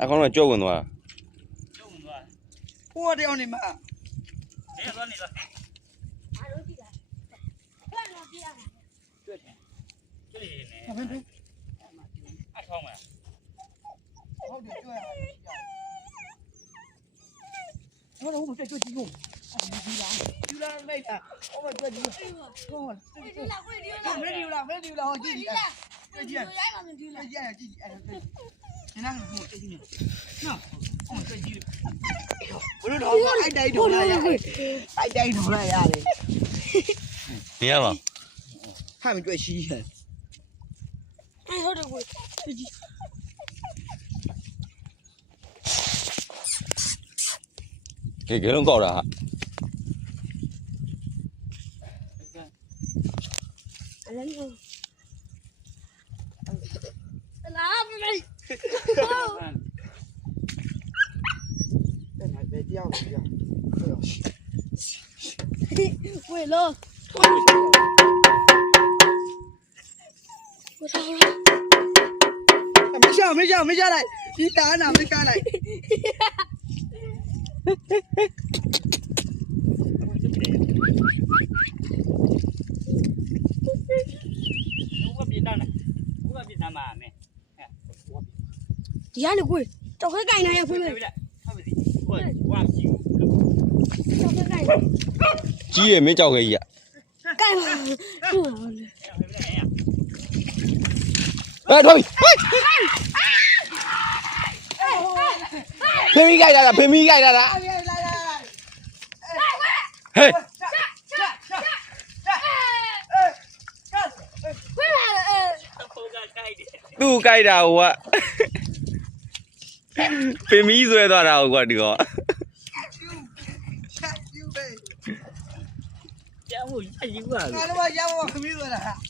အခုတော့ကြုတ်ဝင်သွား ဟိုတယောက်နေမှာ ဟုတ်တယ်ကျွဲဟိုတော့ဟိုကျွဲကြည့်ဦးယူလာလိုက်တာဟိုကျွဲကြည့်ဟိုမင်းယူလာဟိုကြည့်ကြည့်ကြည့်ကြည့်အဲ့ဒါကဟိုကြည့်နေနော်ဟိုကြည့်ကြည့်ဘလို့တော့အိုက်တိုင်းတော်လာရတယ်အိုက်တိုင်းတော်လာရတယ် နေရပါ ဟာမတွေ့ရှိရ ဟုတ်တယ်ကို ကဲလုံးကောက်တာဟာ လာပြီ ပဲတရားကိုပြော ဝေလို့ မရလိုက်ဒီတာနာမကလိုက် ဒီကနေကိုတော့ခဲကင်နေရဖွင့်မယ်တော့ခဲကင် ကြီးရမင်းကြောက်ခဲကြီးอ่ะ ကင် ထွေးဖေးမိကြိုက်တာလားဖေးမိကြိုက်တာလားဟေး ဖွင့်လာတယ် သူ့ကြိုက်တာဟိုကဖေးမိဆွဲသွားတာဟိုကဒီကော ကျောင်းကိုရယူပါလေငါတို့ကရအောင်ခမီးသွားတာ